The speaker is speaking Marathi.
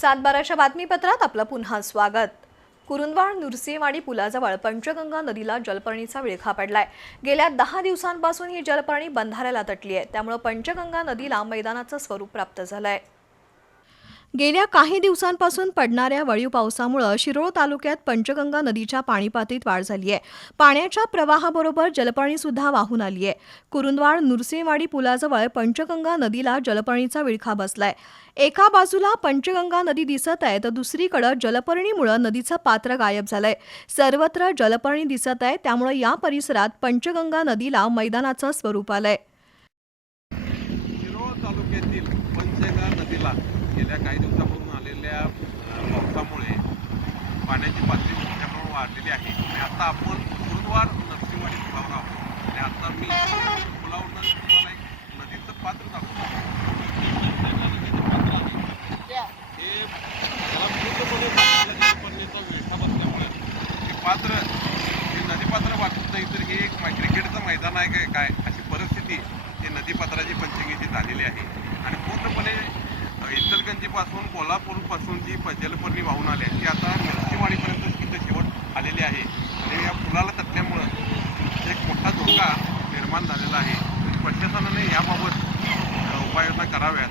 सातबाराच्या बातमीपत्रात आपलं पुन्हा स्वागत. कुरुंदवाड नुरसेवाडी पुलाजवळ पंचगंगा नदीला जलपर्णीचा विळखा पडलाय. गेल्या दहा दिवसांपासून ही जलपर्णी बंधाऱ्याला तटली आहे त्यामुळे पंचगंगा नदीला मैदानाचं स्वरूप प्राप्त झालं आहे गेल्या काही दिवसांपासून पडणाऱ्या वळीव पावसामुळं शिरोळ तालुक्यात पंचगंगा नदीच्या पाणीपातळीत वाढ झाली आहे. पाण्याच्या प्रवाहाबरोबर जलपाणी सुद्धा वाहून आली आहे. कुरुंदवाड नुरसेवाडी पुलाजवळ पंचगंगा नदीला जलपर्णीचा विळखा बसलाय. एका बाजूला पंचगंगा नदी दिसत आहे तर दुसरीकडे जलपर्णीमुळं नदीचं पात्र गायब झालंय. सर्वत्र जलपर्णी दिसत आहे त्यामुळे या परिसरात पंचगंगा नदीला मैदानाचं स्वरूप आलंय शिरोळ तालुक्यातील पंचगंगा नदीला गेल्या काही दिवसापासून आलेल्या पावसामुळे पाण्याची पातळी मोठ्या प्रमाणात वाढलेली आहे. आणि आता आपण गुरुद्वार नरसिंहवाडी पुलावर आहोत. आणि आता मी पुलावरनं तुम्हाला एक नदीचं पात्र दाखवतो. हे त्याला पूर्णपणे बसल्यामुळे हे पात्र हे नदीपात्र वाटत नाही तर हे एक क्रिकेटचं मैदान आहे काय काय? अशी परिस्थिती ही नदीपात्राची पंचगंगेची झालेली आहे. आणि पूर्णपणे इचलकरंजीपासून कोल्हापूरपासून जी जलपर्णी वाहून आली आहे. ती आता नरसिंहवाडीपर्यंत तिथं शेवट आलेली आहे. आणि या पुलाला तटल्यामुळं एक मोठा धोका निर्माण झालेला आहे. प्रशासनाने याबाबत उपाययोजना कराव्यात.